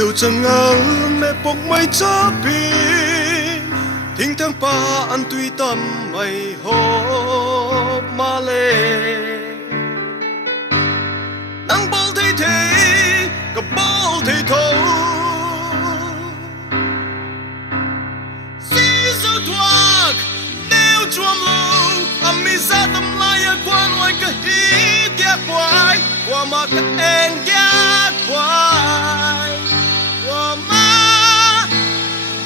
Dù chẳng ngờ mẹ bốc mây cha pin thỉnh thoảng pa ăn tuy tâm mày hô ma lê nắng bao thấy thế gặp bao thấy thấu xí dấu thoát nếu chuông lâu âm mi ra tâm lai ở quan ngoài cái hí tiếc quái qua mà các em tiếc quái qua mà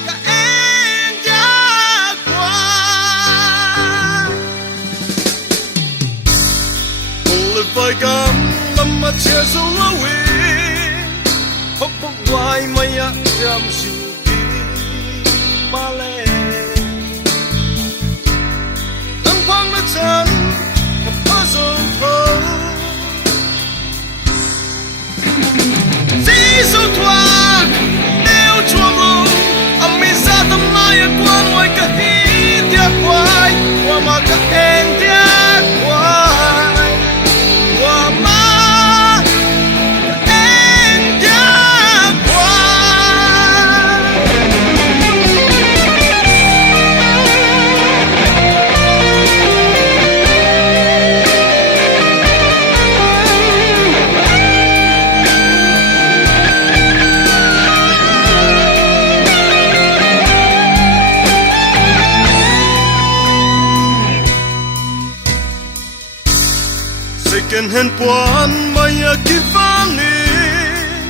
các em tiếc quái một lần vài cam lâm mà chia sâu lâu hốc bốc ngoài mây ạ đam siêu đi ma lê nắng quang đã chân gặp ở dòng thơ dĩ dấu thoát nếu chuông lâu âm mi ra tâm mai ở quan ngoài cả hí tiếc quái qua mà các em tiếc quái qua mà các em tiếc quái second hand puan maya kifangin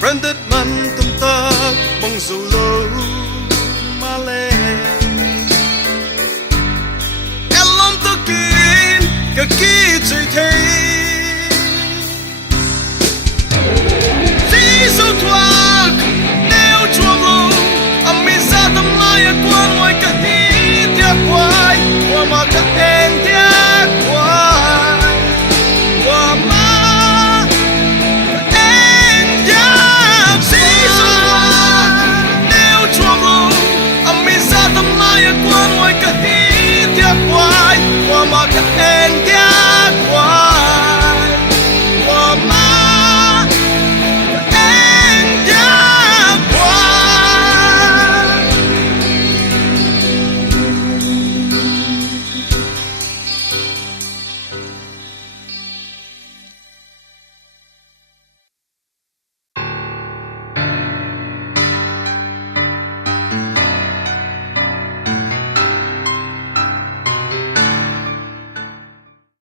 branded man tumtak bang solo